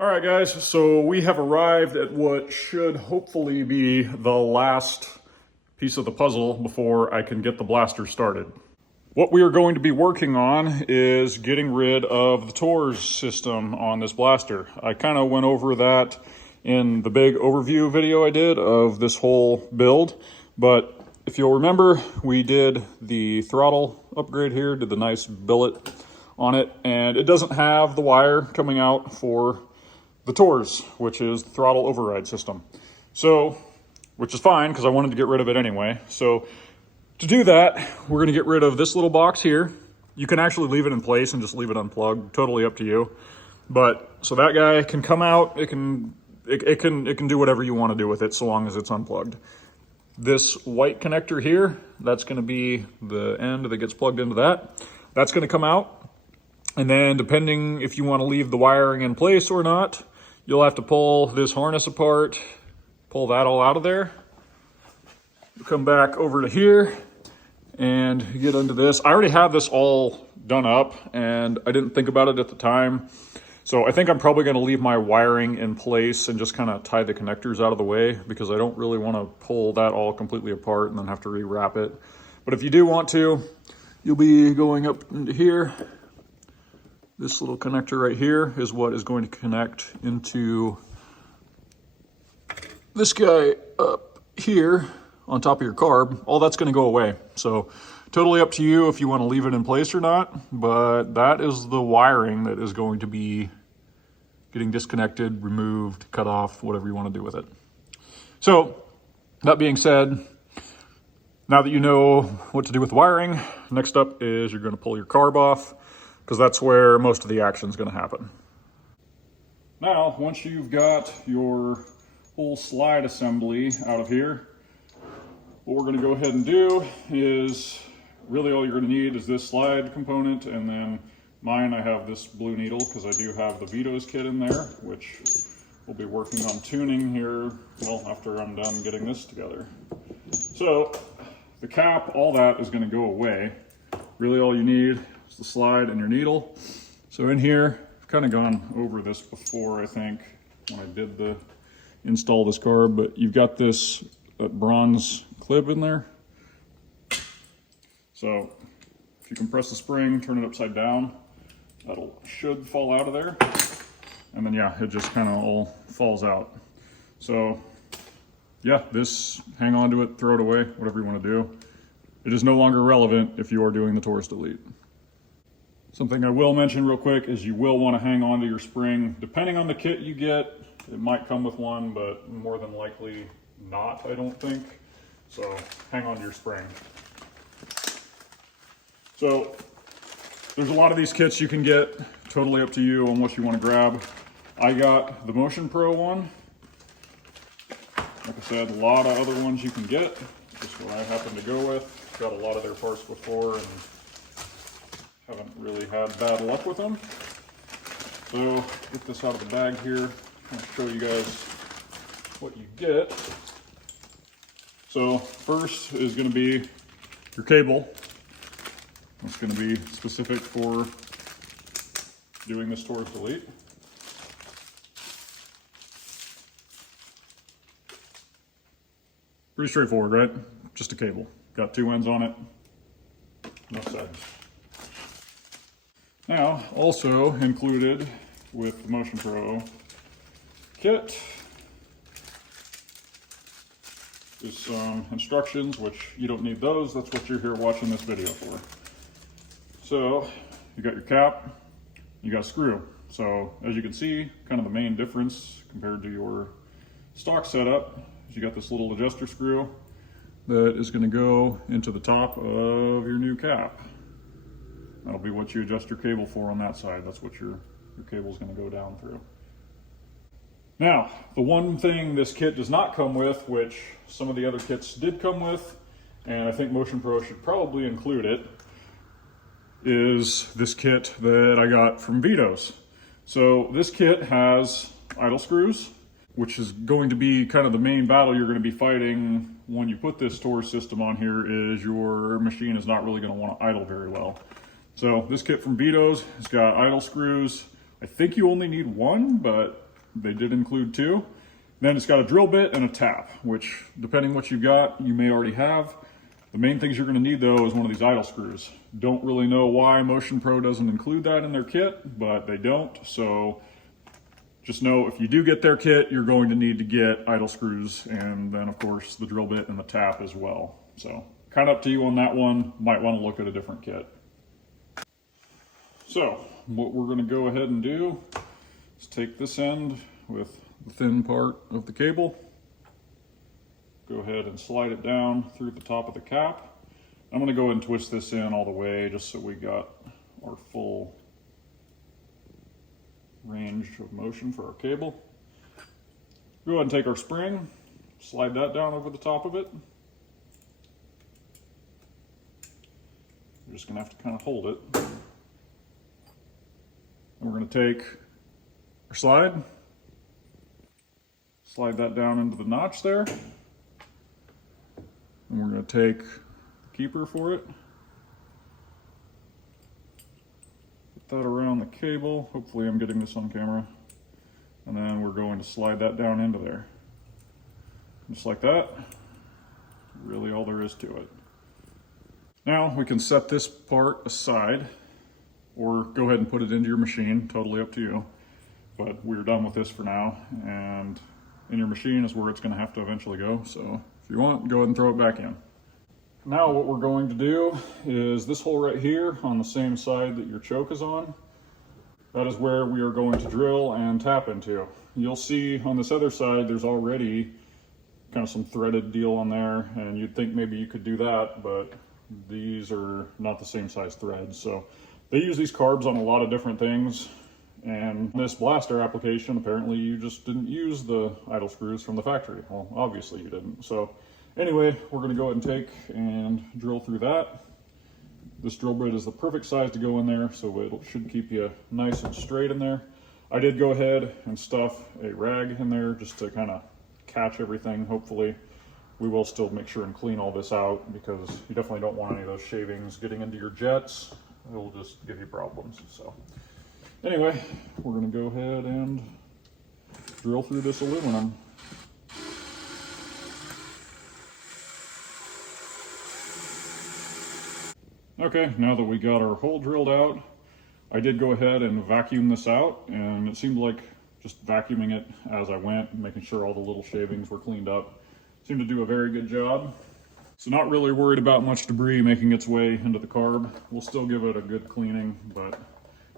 All right, guys, so we have arrived at what should hopefully be the last piece of the puzzle before I can get the blaster started. What we are going to be working on is getting rid of the TORS system on this blaster. I kind of went over that in the big overview video I did of this whole build, but if you'll remember, we did the throttle upgrade here, did the nice billet on it, and it doesn't have the wire coming out for the TORS, which is the throttle override system. So, which is fine because I wanted to get rid of it anyway. So to do that, we're gonna get rid of this little box here. You can actually leave it in place and just leave it unplugged, totally up to you. But so that guy can come out, it can do whatever you want to do with it so long as it's unplugged. This white connector here, that's gonna be the end that gets plugged into that. That's gonna come out. And then depending if you want to leave the wiring in place or not, you'll have to pull this harness apart, pull that all out of there. Come back over to here and get into this. I already have this all done up and I didn't think about it at the time. So I think I'm probably going to leave my wiring in place and just kind of tie the connectors out of the way because I don't really want to pull that all completely apart and then have to rewrap it. But if you do want to, you'll be going up into here. This little connector right here is what is going to connect into this guy up here on top of your carb. All that's going to go away. So totally up to you if you want to leave it in place or not, but that is the wiring that is going to be getting disconnected, removed, cut off, whatever you want to do with it. So that being said, now that you know what to do with the wiring, next up is you're going to pull your carb off, because that's where most of the action is going to happen. Now, once you've got your whole slide assembly out of here, what we're going to go ahead and do is, really all you're going to need is this slide component, and then mine, I have this blue needle because I do have the Vito's kit in there, which we'll be working on tuning here, well, after I'm done getting this together. So, the cap, all that is going to go away. Really all you need is the slide and your needle. So in here, I've kind of gone over this before, I think, when I did install this carb, but you've got this bronze clip in there. So if you compress the spring, turn it upside down, should fall out of there. And then yeah, it just kind of all falls out. So yeah, this, hang on to it, throw it away, whatever you want to do. It is no longer relevant if you are doing the TORS delete. Something I will mention real quick is you will want to hang on to your spring. Depending on the kit you get, it might come with one, but more than likely not, I don't think. So hang on to your spring. So there's a lot of these kits you can get, totally up to you on what you want to grab. I got the Motion Pro one. Like I said, a lot of other ones you can get. Just what I happen to go with. Got a lot of their parts before and haven't really had bad luck with them. So get this out of the bag here. I'll show you guys what you get. So first is going to be your cable. It's going to be specific for doing this TORS delete. Pretty straightforward, right? Just a cable. Got two ends on it, no sides. Now, also included with the Motion Pro kit is some instructions, which you don't need those. That's what you're here watching this video for. So, you got your cap, you got a screw. So, as you can see, kind of the main difference compared to your stock setup is you got this little adjuster screw that is going to go into the top of your new cap. That'll be what you adjust your cable for on that side. That's what your cable is going to go down through. Now, the one thing this kit does not come with, which some of the other kits did come with, and I think Motion Pro should probably include it, is this kit that I got from Vito's. So this kit has idle screws, which is going to be kind of the main battle you're going to be fighting when you put this TORS system on here, is your machine is not really going to want to idle very well. So this kit from Vito's has got idle screws. I think you only need one, but they did include two. Then it's got a drill bit and a tap, which depending what you've got, you may already have. The main things you're going to need though is one of these idle screws. Don't really know why Motion Pro doesn't include that in their kit, but they don't. So just know if you do get their kit, you're going to need to get idle screws and then of course the drill bit and the tap as well. So kind of up to you on that one. Might want to look at a different kit. So what we're going to go ahead and do is take this end with the thin part of the cable, go ahead and slide it down through the top of the cap. I'm going to go ahead and twist this in all the way just so we got our full range of motion for our cable. Go ahead and take our spring, slide that down over the top of it. We're just going to have to kind of hold it. And we're going to take our slide that down into the notch there. And we're going to take the keeper for it. Put that around the cable. Hopefully I'm getting this on camera. And then we're going to slide that down into there. Just like that. Really all there is to it. Now we can set this part aside or go ahead and put it into your machine, totally up to you. But we're done with this for now, and in your machine is where it's going to have to eventually go. So if you want, go ahead and throw it back in. Now what we're going to do is this hole right here on the same side that your choke is on. That is where we are going to drill and tap into. You'll see on this other side there's already kind of some threaded deal on there, and you'd think maybe you could do that, but these are not the same size threads. So they use these carbs on a lot of different things. And this blaster application, apparently you just didn't use the idle screws from the factory. Well, obviously you didn't. So anyway, we're going to go ahead and take and drill through that. This drill bit is the perfect size to go in there, so it should keep you nice and straight in there. I did go ahead and stuff a rag in there just to kind of catch everything. Hopefully we will still make sure and clean all this out, because you definitely don't want any of those shavings getting into your jets. It'll just give you problems. So anyway, we're going to go ahead and drill through this aluminum. Okay, now that we got our hole drilled out, I did go ahead and vacuum this out, and it seemed like just vacuuming it as I went, making sure all the little shavings were cleaned up, seemed to do a very good job. So not really worried about much debris making its way into the carb. We'll still give it a good cleaning, but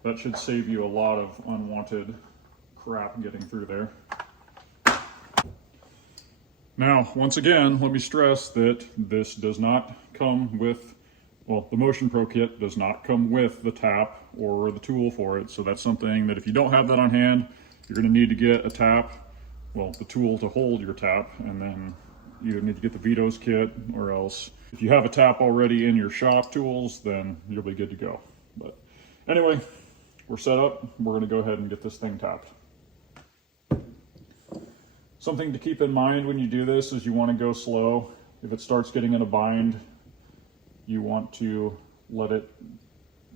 that should save you a lot of unwanted crap getting through there. Now, once again, let me stress that this does not come with, well, the Motion Pro kit does not come with the tap or the tool for it. So that's something that if you don't have that on hand, you're going to need to get a tap, well, the tool to hold your tap, and then you need to get the Vito's kit, or else if you have a tap already in your shop tools, then you'll be good to go. But anyway, we're set up. We're going to go ahead and get this thing tapped. Something to keep in mind when you do this is you want to go slow. If it starts getting in a bind, you want to let it,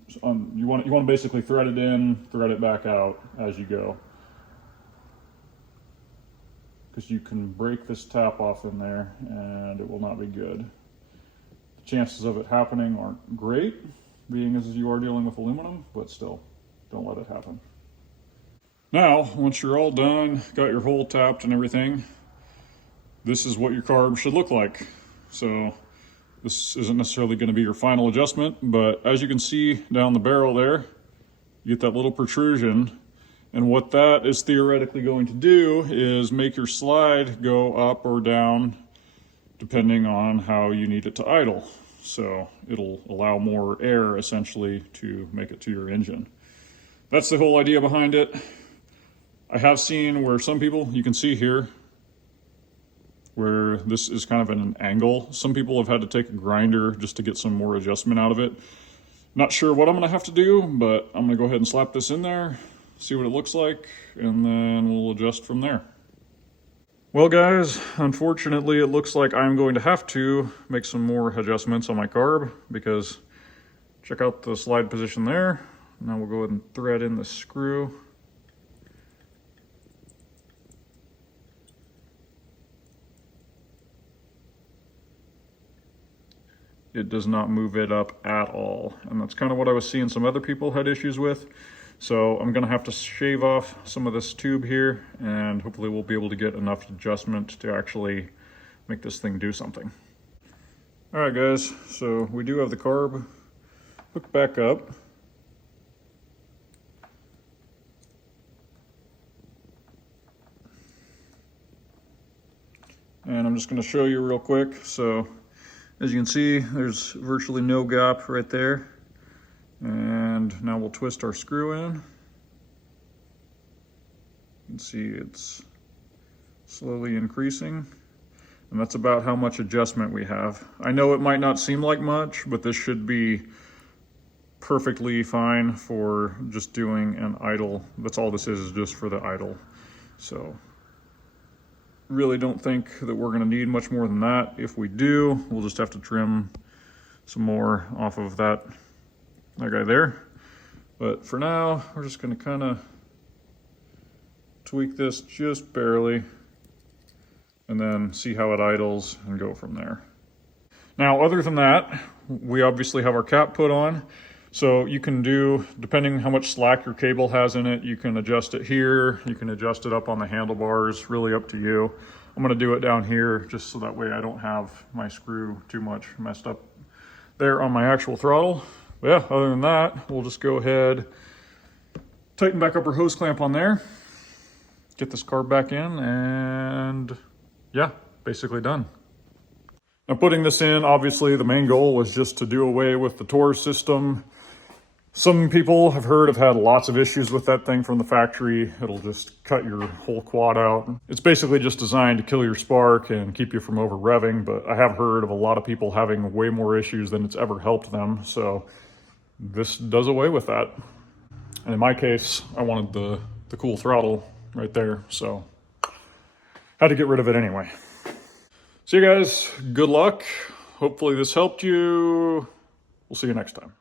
you want to basically thread it in, thread it back out as you go. Because you can break this tap off in there and it will not be good. The chances of it happening aren't great, being as you are dealing with aluminum, but still, don't let it happen. Now, once you're all done, got your hole tapped and everything, this is what your carb should look like. So this isn't necessarily going to be your final adjustment, but as you can see down the barrel there, you get that little protrusion. And what that is theoretically going to do is make your slide go up or down depending on how you need it to idle. So it'll allow more air essentially to make it to your engine. That's the whole idea behind it. I have seen where some people, you can see here, where this is kind of at an angle. Some people have had to take a grinder just to get some more adjustment out of it. Not sure what I'm gonna have to do, but I'm gonna go ahead and slap this in there, see what it looks like, and then we'll adjust from there. Well guys, unfortunately it looks like I'm going to have to make some more adjustments on my carb, because check out the slide position there. Now we'll go ahead and thread in the screw. it does not move it up at all. And that's kind of what I was seeing some other people had issues with. So I'm gonna have to shave off some of this tube here, and hopefully we'll be able to get enough adjustment to actually make this thing do something. All right, guys, so we do have the carb hooked back up. And I'm just going to show you real quick. So as you can see, there's virtually no gap right there. And now we'll twist our screw in. You can see it's slowly increasing. And that's about how much adjustment we have. I know it might not seem like much, but this should be perfectly fine for just doing an idle. That's all this is just for the idle. So really don't think that we're going to need much more than that. If we do, we'll just have to trim some more off of that guy there. But for now, we're just going to kind of tweak this just barely and then see how it idles and go from there. Now, other than that, we obviously have our cap put on. So you can do, depending how much slack your cable has in it, you can adjust it here, you can adjust it up on the handlebars, really up to you. I'm gonna do it down here just so that way I don't have my screw too much messed up there on my actual throttle. But yeah, other than that, we'll just go ahead, tighten back up our hose clamp on there, get this carb back in, and yeah, basically done. Now putting this in, obviously the main goal was just to do away with the TORS system. Some people have heard have had lots of issues with that thing from the factory. It'll just cut your whole quad out. It's basically just designed to kill your spark and keep you from over revving, but I have heard of a lot of people having way more issues than it's ever helped them. So this does away with that. And in my case, I wanted the cool throttle right there. So had to get rid of it anyway. So you guys, good luck. Hopefully this helped you. We'll see you next time.